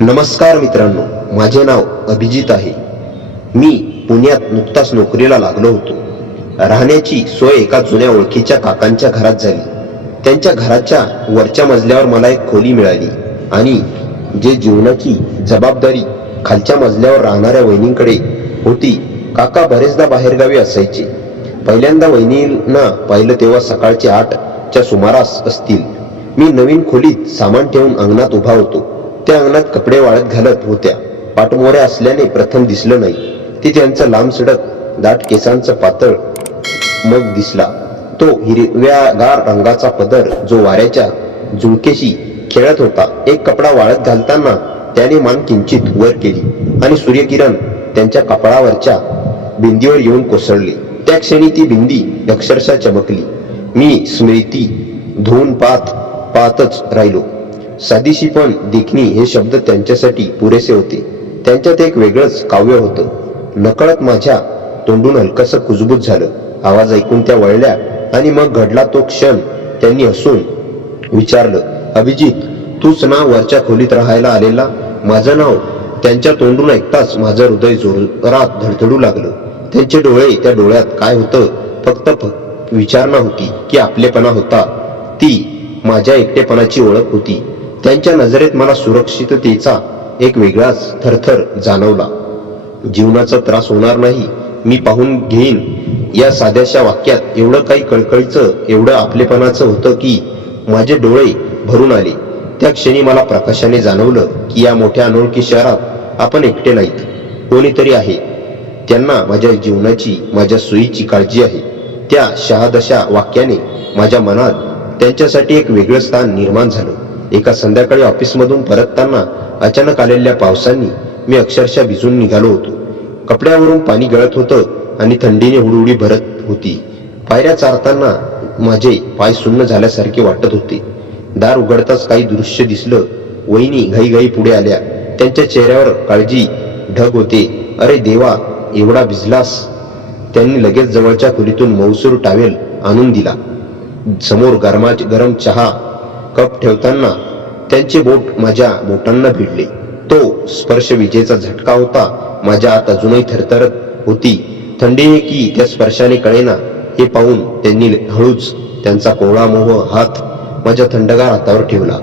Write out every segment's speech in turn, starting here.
नमस्कार मित्रांनो, माझे नाव अभिजित आहे. मी पुण्यात नुकताच नोकरीला लागलो होतो. राहण्याची सोय एका जुन्या ओळखीच्या काकांच्या घरात झाली. त्यांच्या घराच्या वरच्या मजल्यावर मला एक खोली मिळाली आणि जे जीवनाची जबाबदारी खालच्या मजल्यावर राहणाऱ्या वहिनींकडे होती. काका बरेचदा बाहेरगावी असायचे. पहिल्यांदा वहिनींना पाहिलं तेव्हा सकाळचे 8च्या सुमारास असतील. मी नवीन खोलीत सामान ठेवून अंगणात उभा होतो. त्या अंगणात कपडे वाळत घालत होत्या. पाठमोऱ्या असल्याने प्रथम दिसलं नाही. ती त्यांचं लांब सडक दाट केसांचं पातळ मग दिसला. तो हिरव्यागार रंगाचा पदर जो वाऱ्याच्या झुळकेशी खेळत होता. एक कपडा वाळत घालताना त्याने मान किंचित वर केली आणि सूर्यकिरण त्यांच्या कपाळावरच्या बिंदीवर येऊन कोसळले. त्या क्षणी ती बिंदी अक्षरशः चमकली. मी स्मृती धुवून पाहतच राहिलो. साधीशी पण देखणी हे शब्द त्यांच्यासाठी पुरेसे होते. त्यांच्यात एक वेगळंच काव्य होतं. नकळत माझ्या तोंडून हलकसं कुजबूज झालं. आवाज ऐकून त्या वळल्या आणि मग घडला तो क्षण. त्यांनी हसून विचारलं, अभिजित, तूच ना वरच्या खोलीत राहायला आलेला? माझं नाव त्यांच्या तोंडून ऐकताच माझं हृदय जोरात धडधडू लागलं. त्यांचे डोळे, त्या डोळ्यात काय होतं? फक्त विचारणा होती की आपलेपणा होता? ती माझ्या एकटेपणाची ओळख होती. त्यांच्या नजरेत मला सुरक्षिततेचा एक वेगळाच थरथर जाणवला. जीवनाचा त्रास होणार नाही, मी पाहून घेईन, या साध्याशा वाक्यात एवढं काही कळकळीचं, एवढं आपलेपणाचं होतं की माझे डोळे भरून आले. त्या क्षणी मला प्रकाशाने जाणवलं की या मोठ्या अनोळखी शहरात आपण एकटे नाहीत. कोणीतरी आहे. त्यांना माझ्या जीवनाची, माझ्या सोयीची काळजी आहे. त्या शहादशा वाक्याने माझ्या मनात त्यांच्यासाठी एक वेगळं स्थान निर्माण झालं. एका संध्याकाळी ऑफिसमधून परतताना अचानक आलेल्या पावसाने मी अक्षरशः भिजून निघालो होतो. कपड्यावरून पाणी गळत होतं आणि थंडीने हुडहुडी भरत होती. पायऱ्या चालताना माझे पाय सुन्न झाल्यासारखे वाटत होते. दार उघडताच काही दृश्य दिसलं. वहिनी घाईघाई पुढे आल्या. त्यांच्या चेहऱ्यावर काळजी ढग होते. अरे देवा, एवढा भिजलास? त्यांनी लगेच जवळच्या खोलीतून मौसूर टॉवेल आणून दिला. समोर गरम चहा कप ठेवताना त्यांचे बोट माझ्या बोटांना भिडले. तो स्पर्श विजेचा झटका होता. माझ्या आत अजूनही थरथरत होती. थंडीने की त्या स्पर्शाने कळेना हे पाहून त्यांनी हळूच त्यांचा कोवळा मोह हात माझ्या थंडगार हातावर ठेवला.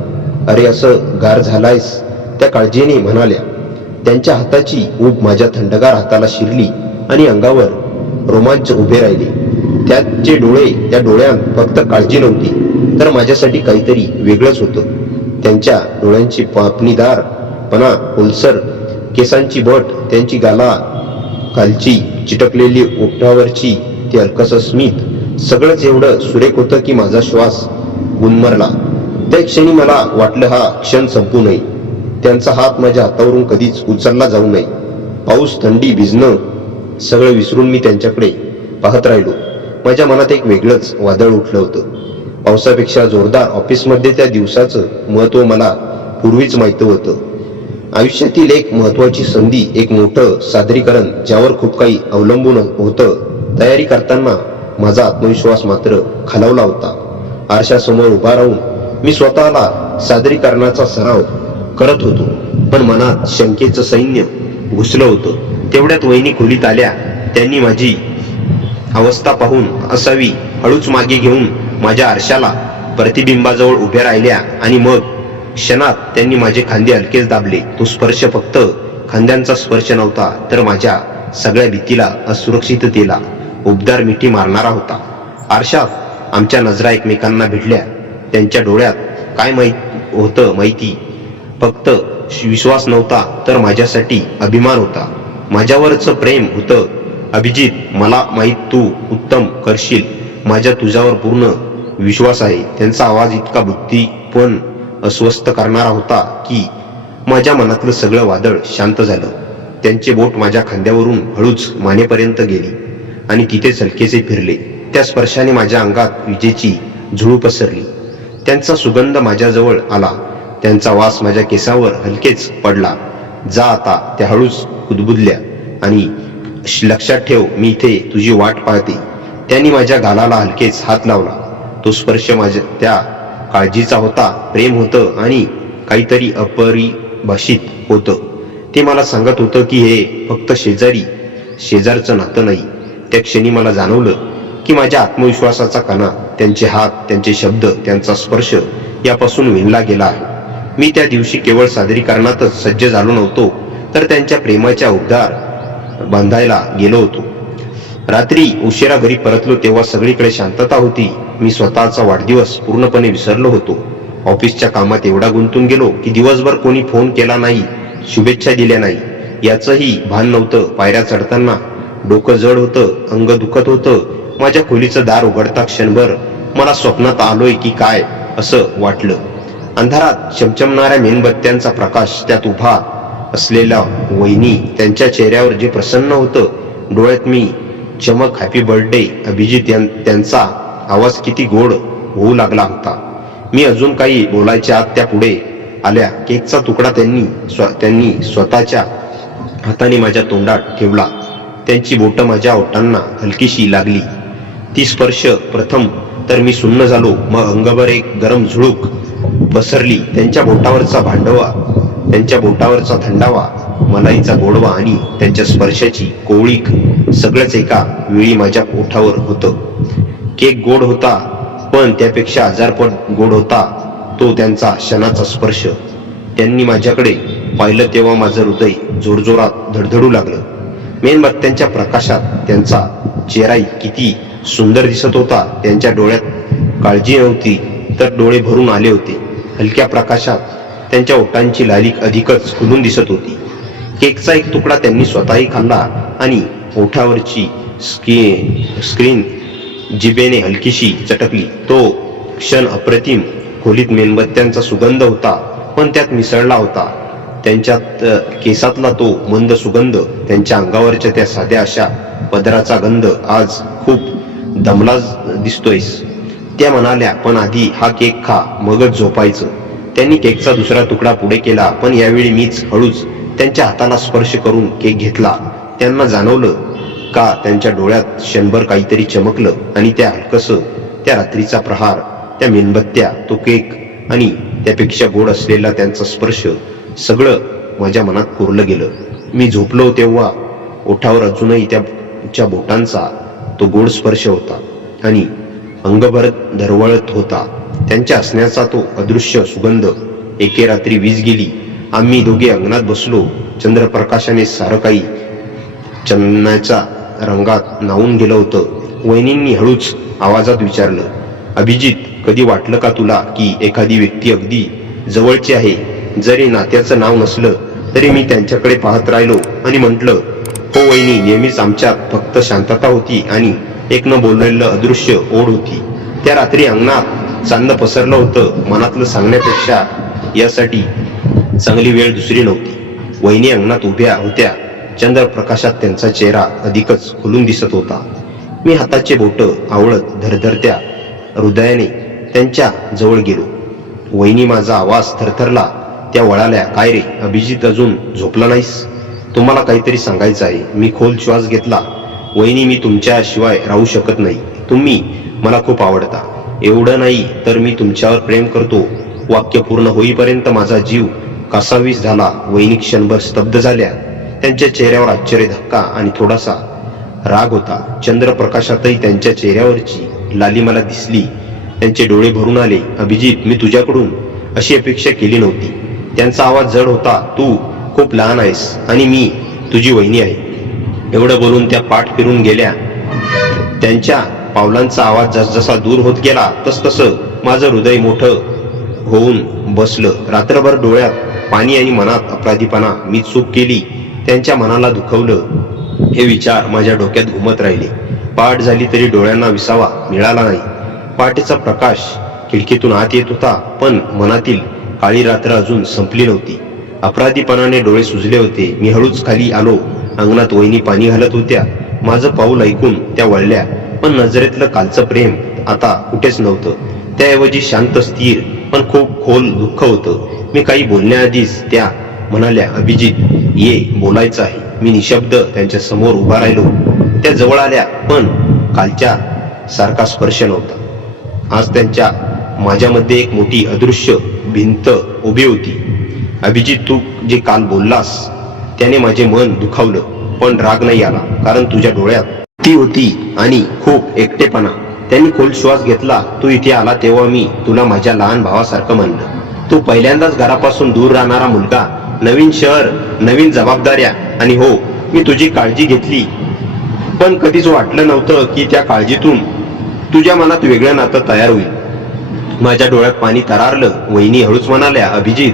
अरे, असं गार झालायस? त्या काळजीने म्हणाल्या. त्यांच्या हाताची ऊब माझ्या थंडगार हाताला शिरली आणि अंगावर रोमांच उभे राहिले. त्याचे डोळे, त्या डोळ्यात फक्त काळजी नव्हती तर माझ्यासाठी काहीतरी वेगळंच होतं. त्यांच्या डोळ्यांची पापणीदारपणा, ओलसर केसांची बट, त्यांची खालची चिटकलेली ओठावरची ती हलकसं स्मित, सगळंच एवढं सुरेख होतं की माझा श्वास गुदमरला. त्या क्षणी मला वाटलं हा क्षण संपू नये. त्यांचा हात माझ्या हातावरून कधीच उचलला जाऊ नये. पाऊस, थंडी, भिजणं सगळं विसरून मी त्यांच्याकडे पाहत राहिलो. माझ्या मनात एक वेगळंच वादळ उठलं होतं. पावसापेक्षा जोरदार. ऑफिसमध्ये त्या दिवसाचं महत्त्व मला पूर्वीच माहित होतं. आयुष्यातील एक महत्त्वाची संधी, एक मोठं सादरीकरण ज्यावर खूप काही अवलंबून होतं. तयारी करताना माझा आत्मविश्वास मात्र खालावला होता. आरशासमोर उभा राहून मी स्वतःला सादरीकरणाचा सराव करत होतो, पण मनात शंकेचं सैन्य घुसलं होतं. तेवढ्यात वहिनी खोलीत आल्या. त्यांनी माझी अवस्था पाहून असावी हळूच मागे घेऊन माझ्या आरशाला प्रतिबिंबाजवळ उभ्या राहिल्या आणि मग क्षणात त्यांनी माझे खांदे हलकेच दाबले. तो स्पर्श फक्त खांद्यांचा स्पर्श नव्हता तर माझ्या सगळ्या भीतीला, असुरक्षिततेला उबदार मिठी मारणारा होता. आरशात आमच्या नजरा एकमेकांना भिडल्या. त्यांच्या डोळ्यात काय होतं माहिती? फक्त विश्वास नव्हता तर माझ्यासाठी अभिमान होता. माझ्यावरचं प्रेम होतं. अभिजित, मला माहीत तू उत्तम करशील. माझ्या तुझ्यावर पूर्ण विश्वास आहे. त्यांचा आवाज इतका बुद्धी पण अस्वस्थ करणारा होता की माझ्या मनातलं सगळं वादळ शांत झालं. त्यांचे बोट माझ्या खांद्यावरून हळूच मानेपर्यंत गेली आणि तिथेच हलकेसे फिरले. त्या स्पर्शाने माझ्या अंगात विजेची झुळू पसरली. त्यांचा सुगंध माझ्याजवळ आला. त्यांचा वास माझ्या केसावर हलकेच पडला. जा आता, त्या हळूच कुदबुदल्या. आणि लक्षात ठेव, मी इथे तुझी वाट पाहते. त्यांनी माझ्या गालाला हलकेच हात लावला. तो स्पर्श माझ्या त्या काळजीचा होता, प्रेम होतं आणि काहीतरी भाषित होतं. ते मला सांगत होतं की हे फक्त शेजारचं नातं नाही. त्या क्षणी मला जाणवलं की माझ्या आत्मविश्वासाचा कणा, त्यांचे हात, त्यांचे शब्द, त्यांचा स्पर्श यापासून विणला गेला आहे. मी त्या दिवशी केवळ सादरीकरणातच सज्ज झालो नव्हतो, तर त्यांच्या प्रेमाच्या उद्गार बांधायला गेलो होतो. रात्री उशिरा घरी परतलो तेव्हा सगळीकडे शांतता होती. मी स्वतःचा वाढदिवस पूर्णपणे विसरलो होतो. ऑफिसच्या कामात एवढा गुंतून गेलो की दिवसभर कोणी फोन केला नाही, शुभेच्छा दिल्या नाही याचंही भान नव्हतं. पायऱ्या चढताना डोकं जड होतं, अंग दुखत होतं. माझ्या खोलीचं दार उघडता क्षणभर मला स्वप्नात आलोय की काय असं वाटलं. अंधारात चमचमणाऱ्या मेणबत्त्यांचा प्रकाश, त्यात उभा असलेल्या वहिनी, त्यांच्या चेहऱ्यावर जे प्रसन्न होतं, डोळ्यात मी चमक, हॅपी बर्थडे अभिजित, त्यांचा आवाज किती गोड होऊ लागला होता. मी अजून काही बोलायच्या आत त्या पुढे आल्या. केकचा तुकडा त्यांनी स्वतःच्या हाताने माझ्या तोंडात ठेवला. त्यांची बोटं माझ्या ओठांना हलकीशी लागली. ती स्पर्श प्रथम तर मी सुन्न झालो, मग अंगभर एक गरम झुळूक पसरली. त्यांच्या बोटावरचा थंडावा, मलाईचा गोडवा आणि त्यांच्या स्पर्शाची कोवळीक सगळंच एका वेळी माझ्या ओठावर होतं. केक गोड होता, पण त्यापेक्षा हजारपट गोड होता तो त्यांचा क्षणाचा स्पर्श. त्यांनी माझ्याकडे पाहिलं तेव्हा माझं हृदय जोरजोरात धडधडू लागलं. मेणबत्त्यांच्या प्रकाशात त्यांचा चेहरा किती सुंदर दिसत होता. त्यांच्या डोळ्यात काळजी नव्हती, तर डोळे भरून आले होते. हलक्या प्रकाशात त्यांच्या ओठांची लालीक अधिकच खुलून दिसत होती. केकचा एक तुकडा त्यांनी स्वतःही खाल्ला आणि ओठावरची स्क्रीन जिभेने हलकीशी चटकली. तो क्षण अप्रतिम. खोलीत मेणबत्त्यांचा सुगंध होता, पण त्यात मिसळला होता त्यांच्यात केसातला तो मंद सुगंध, त्यांच्या अंगावरच्या त्या साध्या अशा पदराचा गंध. आज खूप दमला दिसतोयस, त्या म्हणाल्या, पण आधी हा केक खा, मगच झोपायचं. त्यांनी केकचा दुसरा तुकडा पुढे केला, पण यावेळी मीच हळूच त्यांच्या हाताला स्पर्श करून केक घेतला. त्यांना जाणवलं का त्यांच्या डोळ्यात क्षणभर काहीतरी चमकलं, आणि त्या हलकसं, त्या रात्रीचा प्रहार, त्या मेणबत्त्या, तो केक आणि त्यापेक्षा गोड असलेला त्यांचा स्पर्श, सगळं माझ्या मनात कोरलं गेलं. मी झोपलो तेव्हा ओठावर अजूनही त्याच्या बोटांचा तो गोड स्पर्श होता आणि अंगभर दरवळत होता. त्यांच्या हसण्याचा तो अदृश्य सुगंध. एके रात्री वीज गेली. आम्ही दोघे अंगणात बसलो. चंद्रप्रकाशाने सारं काही चंदनाच्या रंगात नावून गेलं होतं. वहिनींनी हळूच आवाजात विचारलं, अभिजित, कधी वाटलं का तुला की एखादी व्यक्ती अगदी जवळची आहे? जरी नात्याचं नाव नसलं तरी मी त्यांच्याकडे पाहत राहिलो आणि म्हटलं, हो वहिनी, नेहमीच आमच्यात फक्त शांतता होती आणि एक न बोललेलं अदृश्य ओढ होती. त्या रात्री अंगणात चांद पसरलं होतं. मनातलं सांगण्यापेक्षा यासाठी चांगली वेळ दुसरी नव्हती. वहिनी अंगणात उभ्या होत्या. चंद्रप्रकाशात त्यांचा चेहरा अधिकच खुलून दिसत होता. मी हाताचे बोटं आवळत धरधरत्या हृदयाने त्यांच्या जवळ गेलो. वहिनी, माझा आवाज थरथरला. त्या वळाल्या, काय रे अभिजित, अजून झोपला नाहीस? तुम्हाला काहीतरी सांगायचं आहे. मी खोल श्वास घेतला. वहिनी, मी तुमच्याशिवाय राहू शकत नाही. तुम्ही मला खूप आवडता. एवढं नाही तर मी तुमच्यावर प्रेम करतो. वाक्य पूर्ण होईपर्यंत माझा जीव कासावीस झाला. वहिनी क्षणभर स्तब्ध झाल्या. त्यांच्या चेहऱ्यावर आश्चर्य, धक्का आणि थोडासा राग होता. चंद्रप्रकाशातही त्यांच्या चेहऱ्यावरची लाली मला दिसली. त्यांचे डोळे भरून आले. अभिजित, मी तुझ्याकडून अशी अपेक्षा केली नव्हती. त्यांचा आवाज जड होता. तू खूप लहान आहेस आणि मी तुझी वहिनी आहे. एवढं बोलून त्या पाठ फिरून गेल्या. त्यांच्या पावलांचा आवाज जसजसा दूर होत गेला तसतसं माझं हृदय मोठं होऊन बसलं. रात्रभर डोळ्यात पाणी आणि मनात अपराधीपणा. मी चूक केली, त्यांच्या मनाला दुखवलं, हे विचार माझ्या डोक्यात घुमत राहिले. पहाट झाली तरी डोळ्यांना विसावा मिळाला नाही. पहाटेचा प्रकाश खिडकीतून आत येत होता, पण मनातील काळी रात्र अजून संपली नव्हती. अपराधीपणाने डोळे सुजले होते. मी हळूच खाली आलो. अंगणात वहिनी पाणी घालत होत्या. माझं पाऊल ऐकून त्या वळल्या, पण नजरेतलं कालचं प्रेम आता कुठेच नव्हतं. त्याऐवजी शांत, स्थिर पण खूप खोल दुःख होतं. मी काही बोलण्याआधीच त्या म्हणाल्या, अभिजित, ये, बोलायचं आहे. मी निशब्द त्यांच्या समोर उभा राहिलो. त्या जवळ आल्या, पण कालच्या सारखा स्पर्श नव्हता. आज त्यांच्या माझ्यामध्ये एक मोठी अदृश्य भिंत उभी होती. अभिजित, तू जे काल बोललास त्याने माझे मन दुखावलं, पण राग नाही आला, कारण तुझ्या डोळ्यात ती होती आणि खूप एकटेपणा. त्यांनी खोल श्वास घेतला. तू इथे आला तेव्हा मी तुला माझ्या लहान भावासारखं म्हणलं. तू पहिल्यांदाच घरापासून दूर राहणारा मुलगा, नवीन शहर, नवीन जबाबदाऱ्या, आणि हो, मी तुझी काळजी घेतली, पण कधीच वाटलं नव्हतं की त्या काळजीतून तुझ्या मनात वेगळं नातं तयार होईल. माझ्या डोळ्यात पाणी तरारलं. वहिनी हळूच म्हणाल्या, अभिजित,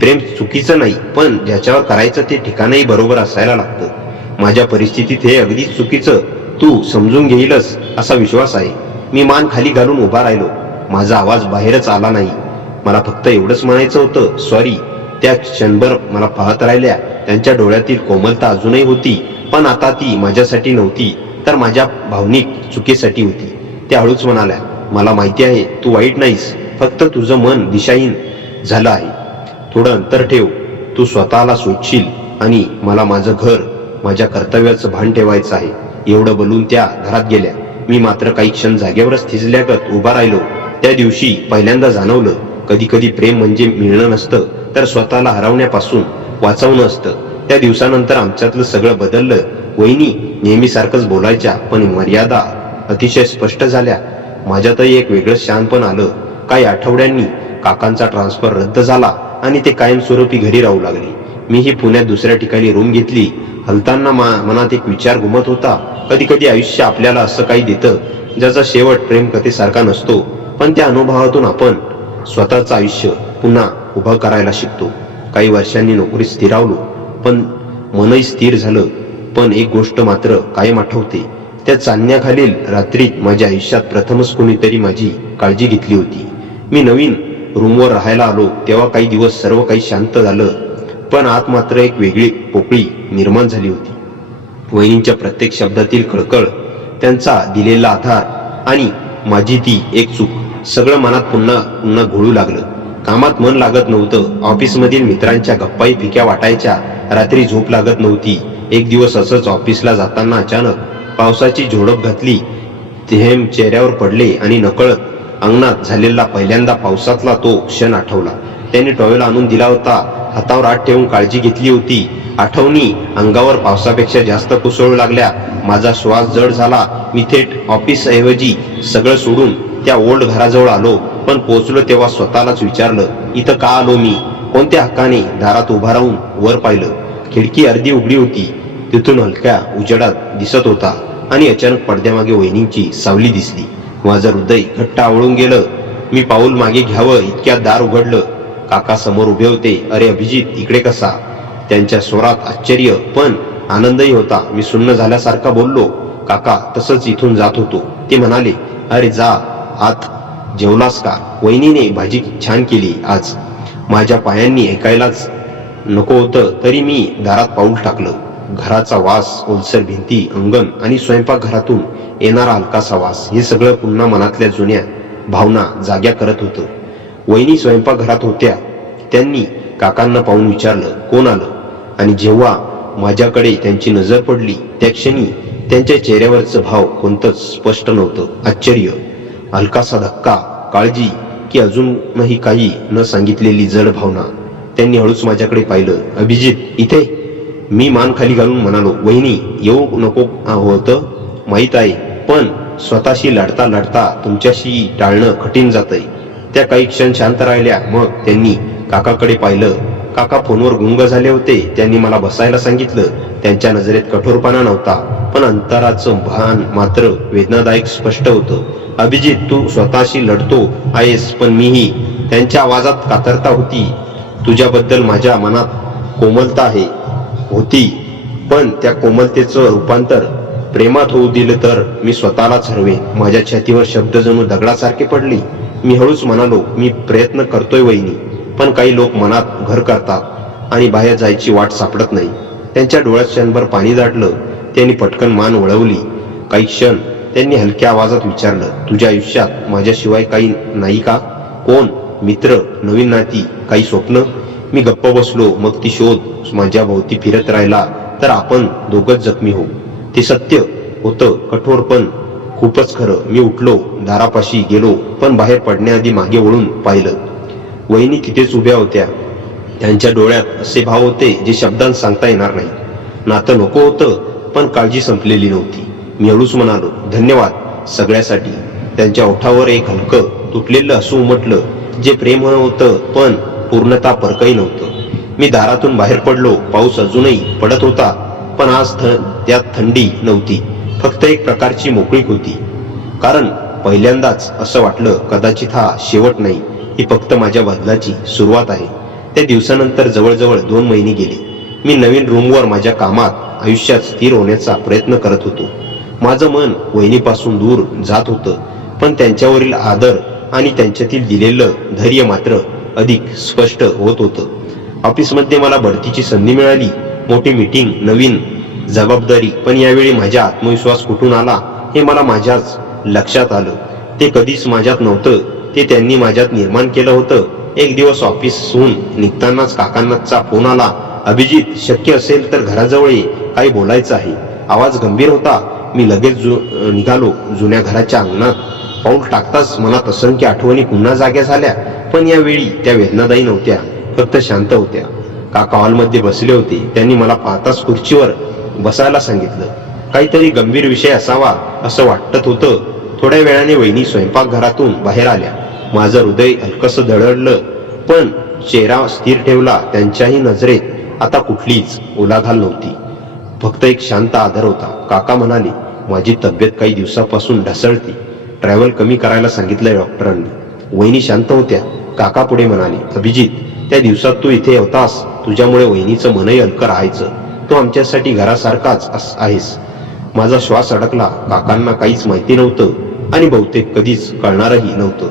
प्रेम चुकीचं नाही, पण ज्याच्यावर करायचं ते ठिकाणही बरोबर असायला लागतं. माझ्या परिस्थितीत हे अगदीच चुकीचं तू समजून घेईलच असा विश्वास आहे. मी मान खाली घालून उभा राहिलो. माझा आवाज बाहेरच आला नाही. मला फक्त एवढंच म्हणायचं होतं, सॉरी. त्या क्षणभर मला पाहत राहिल्या. त्यांच्या डोळ्यातील कोमलता अजूनही होती, पण आता ती माझ्यासाठी नव्हती, तर माझ्या भावनिक चुकीसाठी होती. त्या हळूच म्हणाल्या, मला माहिती आहे तू वाईट नाहीस, फक्त तुझं मन दिशाहीन झालं आहे. थोडं अंतर ठेव. तू स्वतःला शोधशील आणि मला माझं घर, माझ्या कर्तव्याचं भान ठेवायचं आहे. एवढं बोलून त्या घरात गेल्या. मी मात्र काही क्षण जागेवरच थिजल्यागत उभा राहिलो. त्या दिवशी पहिल्यांदा जाणवलं, कधी कधी प्रेम म्हणजे मिळणं नसतं, तर स्वतःला हरवण्यापासून वाचवणं असतं. त्या दिवसानंतर आमच्यातलं सगळं बदललं. वहिनी नेहमीसारखंच बोलायच्या, पण मर्यादा अतिशय स्पष्ट झाल्या. माझ्यातही एक वेगळं शांतपण आलं. काही आठवड्यांनी काकांचा ट्रान्सफर रद्द झाला आणि ते कायमस्वरूपी घरी राहू लागले. मीही पुण्यात दुसऱ्या ठिकाणी रूम घेतली. हलताना मनात एक विचार घुमत होता, कधी कधी आयुष्य आपल्याला असं काही देतं ज्याचा शेवट प्रेम कथेसारखा नसतो, पण त्या अनुभवातून आपण स्वतःचं आयुष्य पुन्हा उभं करायला शिकतो. काही वर्षांनी नोकरीत स्थिरावलो, पण मनही स्थिर झालं. पण एक गोष्ट मात्र कायम आठवते, त्या चांदण्याखालील रात्रीत माझ्या आयुष्यात प्रथमच कोणीतरी माझी काळजी घेतली होती. मी नवीन रूमवर राहायला आलो तेव्हा काही दिवस सर्व काही शांत झालं, पण आत मात्र एक वेगळी पोकळी निर्माण झाली होती. वहिनींच्या प्रत्येक शब्दातील कळकळ, त्यांचा दिलेला आधार आणि माझी ती एक चूक, सगळं मनात पुन्हा पुन्हा घोळू लागलं. कामात मन लागत नव्हतं. ऑफिसमधील मित्रांच्या गप्पाही फिक्या वाटायच्या. रात्री झोप लागत नव्हती. एक दिवस असंच ऑफिसला जाताना अचानक पावसाची झोडप घातली. थेंब चेहऱ्यावर पडले आणि नकळत अंगणात झालेला पहिल्यांदा पावसातला तो क्षण आठवला. त्यांनी टॉवेल आणून दिला होता. हातावर हात ठेवून काळजी घेतली होती. आठवणी अंगावर पावसापेक्षा जास्त कोसळू लागल्या. माझा श्वास जड झाला. मी थेट ऑफिसऐवजी सगळं सोडून त्या ओल्ड घराजवळ आलो. पण पोहोचलो तेव्हा स्वतःलाच विचारलं, इथं का आलो मी? कोणत्या हक्काने? दारात उभा राहून वर पाहिलं. खिडकी अर्धी उघडी होती. तिथून हलक्या उजेडात दिसत होता आणि अचानक पडद्यामागे वहिनींची सावली दिसली. माझं हृदय घट्ट आवळून गेलं. मी पाऊल मागे घ्यावं इतक्यात दार उघडलं. काका समोर उभे होते. अरे अभिजित, इकडे कसा? त्यांच्या स्वरात आश्चर्य पण आनंदही होता. मी सुन्न झाल्यासारखा बोललो, काका, तसंच इथून जात होतो. ते म्हणाले, अरे जा आत. जेवलास का? वहिनीने भाजी छान केली आज. माझ्या पायांनी ऐकायलाच नको होतं तरी मी दारात पाऊल टाकलं. घराचा वास, ओलसर भिंती, अंगण आणि स्वयंपाकघरातून येणारा हलकासा वास, हे सगळं पुन्हा मनातल्या जुन्या भावना जाग्या करत होतं. वहिनी स्वयंपाकघरात होत्या. त्यांनी काकांना पाहून विचारलं, कोण आलं? आणि जेव्हा माझ्याकडे त्यांची नजर पडली त्या क्षणी त्यांच्या चेहऱ्यावरचं भाव कोणतंच स्पष्ट नव्हतं. आश्चर्य, हलकासा धक्का, काळजी, की अजूनही काही न सांगितलेली जड भावना. त्यांनी हळूच माझ्याकडे पाहिलं. अभिजित, इथे? मी मान खाली घालून म्हणालो, वहिनी, येऊ नको होतं माहीत आहे, पण स्वतःशी लढता लढता तुमच्याशी टाळणं कठीण जातंय. त्या काही क्षण शांत राहिल्या. मग त्यांनी काकाकडे पाहिलं. काका फोनवर गुंग झाले होते. त्यांनी मला बसायला सांगितलं. त्यांच्या नजरेत कठोरपणा नव्हता, पण अंतराचं भान मात्र वेदनादायक स्पष्ट होतं. अभिजित, तू स्वतःशी लढतो आहेस, पण मीही. त्यांच्या आवाजात कातरता होती. तुझ्याबद्दल माझ्या मनात कोमलता होती, पण त्या कोमलतेचं रूपांतर प्रेमात होऊ दिलं तर मी स्वतःलाच हरवेन. माझ्या छातीवर शब्द जणू दगडासारखे पडले. मी हळूच म्हणालो, मी प्रयत्न करतोय वहिनी, पण काही लोक मनात घर करतात आणि बाहेर जायची वाट सापडत नाही. त्यांच्या डोळ्यात क्षणभर पाणी दाटलं. त्यांनी पटकन मान वळवली. काही क्षण त्यांनी हलक्या आवाजात विचारलं, तुझ्या आयुष्यात माझ्याशिवाय काही नाही का? कोण? मित्र? नवीन नाती? काही स्वप्न? मी गप्प बसलो. मग ती शोध माझ्या भोवती फिरत राहिला तर आपण दोघंच जखमी होऊ. ते सत्य होतं, कठोर पण खूपच खरं. मी उठलो, दारापाशी गेलो, पण बाहेर पडण्याआधी मागे वळून पाहिलं. वहिनी तिथेच उभ्या होत्या. त्यांच्या डोळ्यात असे भाव होते जे शब्दांत सांगता येणार नाही. नातं नको होतं, पण काळजी संपलेली नव्हती. मी हळूच म्हणालो, धन्यवाद सगळ्यासाठी. त्यांच्या ओठावर एक हलकं तुटलेलं हसू उमटलं, जे प्रेम होतं पण पूर्णता परकही नव्हतं. मी दारातून बाहेर पडलो. पाऊस अजूनही पडत होता, पण आज त्यात थंडी नव्हती, फक्त एक प्रकारची मोकळीक होती. कारण पहिल्यांदाच असं वाटलं, कदाचित हा शेवट नाही, ही फक्त माझ्या बदलाची सुरुवात आहे. त्या दिवसानंतर जवळजवळ 2 महिने गेले. मी नवीन रूमवर माझ्या कामात, आयुष्यात स्थिर होण्याचा प्रयत्न करत होतो. माझं मन वहिनीपासून दूर जात होतं, पण त्यांच्यावरील आदर आणि त्यांच्यातील दिलेलं धैर्य मात्र अधिक स्पष्ट होत होतं. ऑफिसमध्ये मला बढतीची संधी मिळाली, मोठी मीटिंग, नवीन जबाबदारी, पण यावेळी माझा आत्मविश्वास कुठून आला हे मला माझ्याच लक्षात आलं. ते कधीच माझ्यात नव्हतं, ते त्यांनी माझ्यात निर्माण केलं होतं. एक दिवस ऑफिसहून निघतानाच काकांचा फोन आला. अभिजित, शक्य असेल तर घराजवळ ये, काही बोलायचं आहे. आवाज गंभीर होता. मी लगेच निघालो. जुन्या घराच्या अंगणात पाऊल टाकताच मनात असंख्य आठवणी पुन्हा जाग्या झाल्या, पण यावेळी त्या वेदनादायी नव्हत्या, फक्त शांत होत्या. काका हॉलमध्ये बसले होते. त्यांनी मला पाहताच खुर्चीवर बसायला सांगितलं. काहीतरी गंभीर विषय असावा असं वाटत होतं. थोड्या वेळाने वहिनी स्वयंपाकघरातून बाहेर आल्या. माझं हृदय हलकसं धडधडलं, पण चेहरा स्थिर ठेवला. त्यांच्याही नजरेत आता कुठलीच उलाढाल नव्हती, फक्त एक शांत आदर होता. काका म्हणाले, माझी तब्येत काही दिवसापासून ढसळते, ट्रॅव्हल कमी करायला सांगितलंय डॉक्टरांनी. वहिनी शांत होत्या. काका पुढे म्हणाले, अभिजित, त्या दिवसात तू इथे होतास, तुझ्यामुळे वहिनीचं मनही हलकं राहायचं. तू आमच्यासाठी घरासारखाच आहेस. माझा श्वास अडकला. काकांना काहीच माहिती नव्हतं आणि बहुतेक कधीच कळणारही नव्हतं.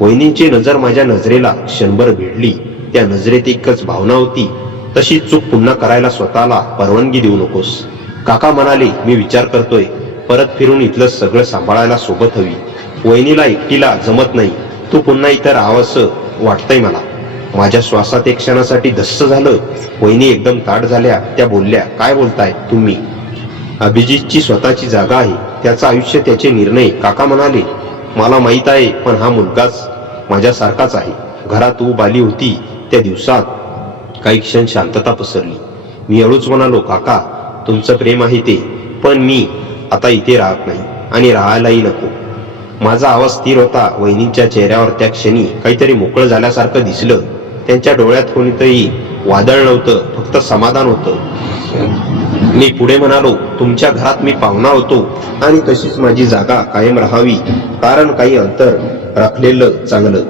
वहिनीची नजर माझ्या नजरेला क्षणभर भिडली. त्या नजरेत एकच भावना होती, तशी चूक पुन्हा करायला स्वतःला परवानगी देऊ नकोस. काका म्हणाले, मी विचार करतोय, परत फिरून इथलं सगळं सांभाळायला सोबत हवी. वहिनीला एकटीला जमत नाही. तू पुन्हा इथं राहावंसं वाटतंय मला. माझ्या श्वासात एक क्षणासाठी धस्स झालं. वहिनी एकदम ताठ झाल्या. त्या बोलल्या, काय बोलताय तुम्ही? अभिजितची स्वतःची जागा आहे, त्याचं आयुष्य, त्याचे निर्णय. काका म्हणाले, मला माहित आहे, पण हा मुलगाच माझ्यासारखाच आहे. घरात ऊब आली होती. त्या दिवसात काही क्षण शांतता पसरली. मी हळूच म्हणालो, काका, तुमचं प्रेम आहे ते, पण मी आता इथे राहत नाही आणि राहायलाही नको. माझा आवाज स्थिर होता. वहिनीच्या चेहऱ्यावर त्या क्षणी काहीतरी मोकळं झाल्यासारखं दिसलं. त्यांच्या डोळ्यात कोणतंही वादळ नव्हतं, फक्त समाधान होतं. मी पुढे म्हणालो, तुमच्या घरात मी पाहुणा होतो आणि तशीच माझी जागा कायम राहावी, कारण काही अंतर राखलेलं चांगलं.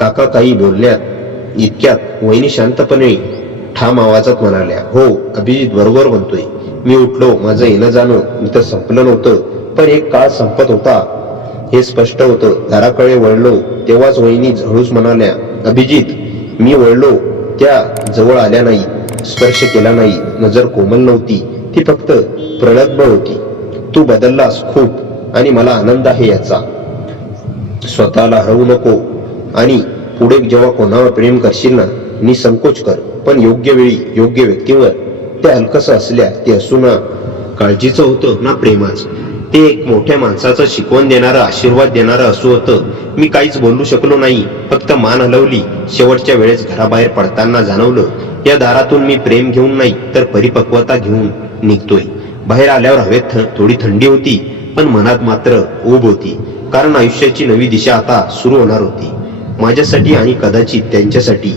काका काही बोलण्यात इतक्यात वहिनी शांतपणे ठाम आवाजात म्हणाल्या, हो, अभिजित बरोबर म्हणतोय. मी उठलो. माझं येणं जाणं इथं संपलं नव्हतं, पण एक काळ संपत होता हे स्पष्ट होतं. घराकडे वळलो तेव्हाच वहिनी हळूच म्हणाल्या, अभिजित. मी वळलो. त्या जवळ आल्या नाही, स्पर्श केला नाही. नजर कोमल नव्हती, ती फक्त प्रलब्ध होती. तू बदललास खूप आणि मला आनंद आहे याचा. स्वतःला हरवू नको आणि पुढे जेव्हा कोणावर प्रेम करशील ना, निसंकोच कर, पण योग्य वेळी योग्य व्यक्तीवर. ते हलकसं असल्या, ते असू ना काळजीचं होतं ना प्रेमाचं. ते एक मोठ्या माणसाचं शिकवण देणारं, आशीर्वाद देणारं असू होतं. मी काहीच बोलू शकलो नाही, फक्त मान हलवली. शेवटच्या वेळेस घराबाहेर पडताना जाणवलं, या दारातून मी प्रेम घेऊन नाही तर परिपक्वता घेऊन निघतोय. बाहेर आल्यावर हवेत थोडी थंडी होती, पण मनात मात्र ऊब होती, कारण आयुष्याची नवी दिशा आता सुरू होणार होती, माझ्यासाठी आणि कदाचित त्यांच्यासाठी.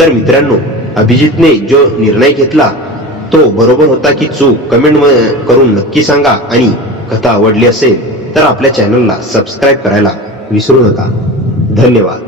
तर मित्रांनो, अभिजितने जो निर्णय घेतला तो बरोबर होता की चूक? कमेंट करून नक्की सांगा. आणि कथा आवडली असेल तर आपल्या चॅनलला सबस्क्राईब करायला विसरू नका. धन्यवाद.